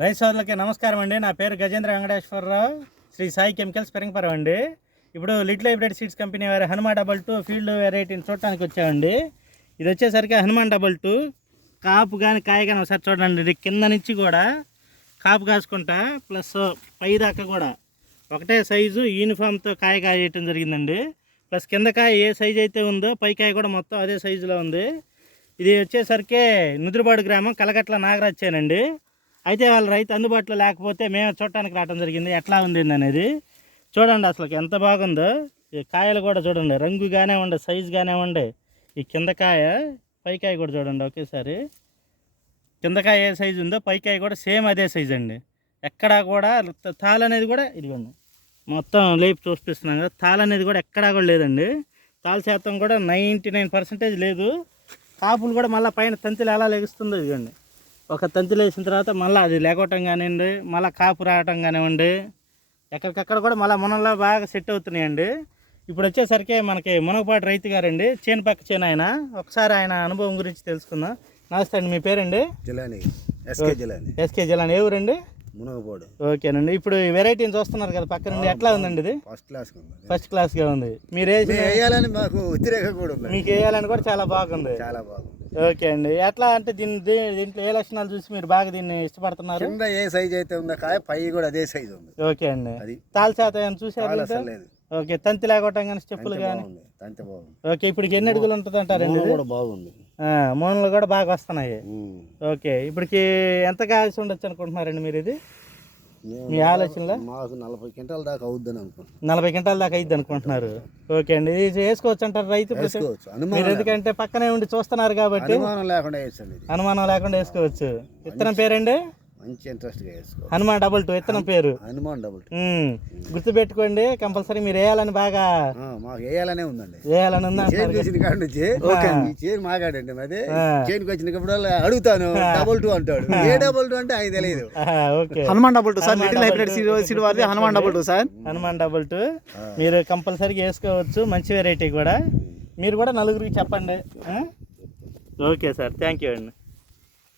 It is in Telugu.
రైతు సోదరులకి నమస్కారం అండి. నా పేరు గజేంద్ర వెంకటేశ్వరరావు, శ్రీ సాయి కెమికల్స్ పెరంగపురం అండి. ఇప్పుడు లిటిల్ హైబ్రిడ్ సీడ్స్ కంపెనీ వారి హనుమాన్ డబల్ 2 ఫీల్డ్ వెరైటీని చూడటానికి వచ్చామండి. ఇది వచ్చేసరికి హనుమాన్ డబల్ 2 కాపు కానీ కాయ కానీ ఒకసారి చూడండి. ఇది కింద నుంచి కూడా కాపు కాసుకుంటా ప్లస్ పై దాకా కూడా ఒకటే సైజు యూనిఫామ్తో కాయ కాయటం జరిగిందండి. ప్లస్ కింద కాయ ఏ సైజు అయితే ఉందో పై కాయ కూడా మొత్తం అదే సైజులో ఉంది. ఇది వచ్చేసరికి నుదురుబాడు గ్రామం కలగట్ల నాగరాజేనండి. అయితే వాళ్ళ రైతు అందుబాటులో లేకపోతే మేము చూడటానికి రావడం జరిగింది. ఎట్లా ఉంది అనేది చూడండి. అసలు ఎంత బాగుందో ఈ కాయలు కూడా చూడండి, రంగు కానివ్వండి, సైజు కానివ్వండి. ఈ కింద కాయ పైకాయ కూడా చూడండి ఒకేసారి. కింద కాయ ఏ సైజు ఉందో పైకాయ కూడా సేమ్ అదే సైజు అండి. ఎక్కడా కూడా తాళ అనేది కూడా ఇదిగోండి మొత్తం లేపు చూపిస్తున్నాం కదా, తాళ అనేది కూడా ఎక్కడా కూడా లేదండి. తాళ శాతం కూడా 99% లేదు. కాపులు కూడా మళ్ళీ పైన తంతులు ఎలా లెగుస్తుందో ఇదిగోండి. ఒక తంతులు వేసిన తర్వాత మళ్ళీ అది లేకోవటం కానివ్వండి, మళ్ళీ కాపు రావటం కానివ్వండి, ఎక్కడికక్కడ కూడా మళ్ళీ మునల్లో బాగా సెట్ అవుతున్నాయండి. ఇప్పుడు వచ్చేసరికి మనకి మునగపాటి రైతు గారండి, చేను పక్క చేను ఆయన. ఒకసారి ఆయన అనుభవం గురించి తెలుసుకుందాం. నమస్తే అండి, మీ పేరండి? జిలాని, ఎస్కే జిలాని. ఎస్కే జిలాని. ఏ ఊరండి? మునగపాడు. ఓకేనండి. ఇప్పుడు ఈ వెరైటీని చూస్తున్నారు కదా పక్క నుండి, ఎట్లా ఉందండి? ఇది ఫస్ట్ క్లాస్గా ఉంది. మీరు వేయాలని మాకు వ్యతిరేకం కూడా ఉంది. మీకు వేయాలని కూడా చాలా బాగుంది. చాలా బాగుంది. ఓకే అండి. ఎట్లా అంటే దీంట్లో ఏ లక్షణాలు చూసి మీరు బాగా దీన్ని ఇష్టపడుతున్నారు? కింద ఏ సైజ్ అయితే ఉందో కాయ పై కూడా అదే సైజ్ ఉంది. ఓకే అండి. తాళ శాతం చూసారు? ఓకే. తంతి లేకపోవటం కానీ స్టెప్పులు కానీ ఓకే. ఇప్పుడు ఎన్ని అడుగులు ఉంటుంది అంటారండి? బాగుంది. మూనలు కూడా బాగా వస్తున్నాయి. ఓకే. ఇప్పటికి ఎంత కాల్సి ఉండొచ్చు అనుకుంటున్నారండి మీరు? ఇది మీ ఆలోచనలో మాకు 40 క్వింటాల దాకా అవుద్దని అనుకుంటున్నాను. 40 క్వింటాల దాకా అయ్యిద్ది అనుకుంటున్నారు. ఓకే అండి. ఇది వేసుకోవచ్చు అంటారు రైతు? మీరు ఎందుకంటే పక్కనే ఉండి చూస్తున్నారు కాబట్టి అనుమానం లేకుండా వేసుకోవచ్చు. విత్తనం పేరండి? మంచి ఇంట్రెస్ట్గా వేసుకో. హనుమాన్ డబల్ 2 విత్తనం పేరు. హనుమాన్ డబల్ 2 గుర్తుపెట్టుకోండి కంపల్సరీ. మీరు వేయాలని బాగా మాకు వేయాలనే ఉందండి. వేయాలని ఉందా? చేను మాగాడండి మాది. చేనుకి వచ్చినప్పుడు అడుగుతాను డబల్ 2 అంటాడు. ఏ డబల్ 2 అంటే ఆయన తెలియదు. Okay. Hanuman double 2 sir, little hybrid seed వారిది Hanuman double 2 sir. Hanuman double 2 మీరు కంపల్సరీగా వేసుకోవచ్చు. మంచి వెరైటీ కూడా. మీరు కూడా నలుగురికి చెప్పండి. ఓకే సార్, థ్యాంక్ యూ అండి.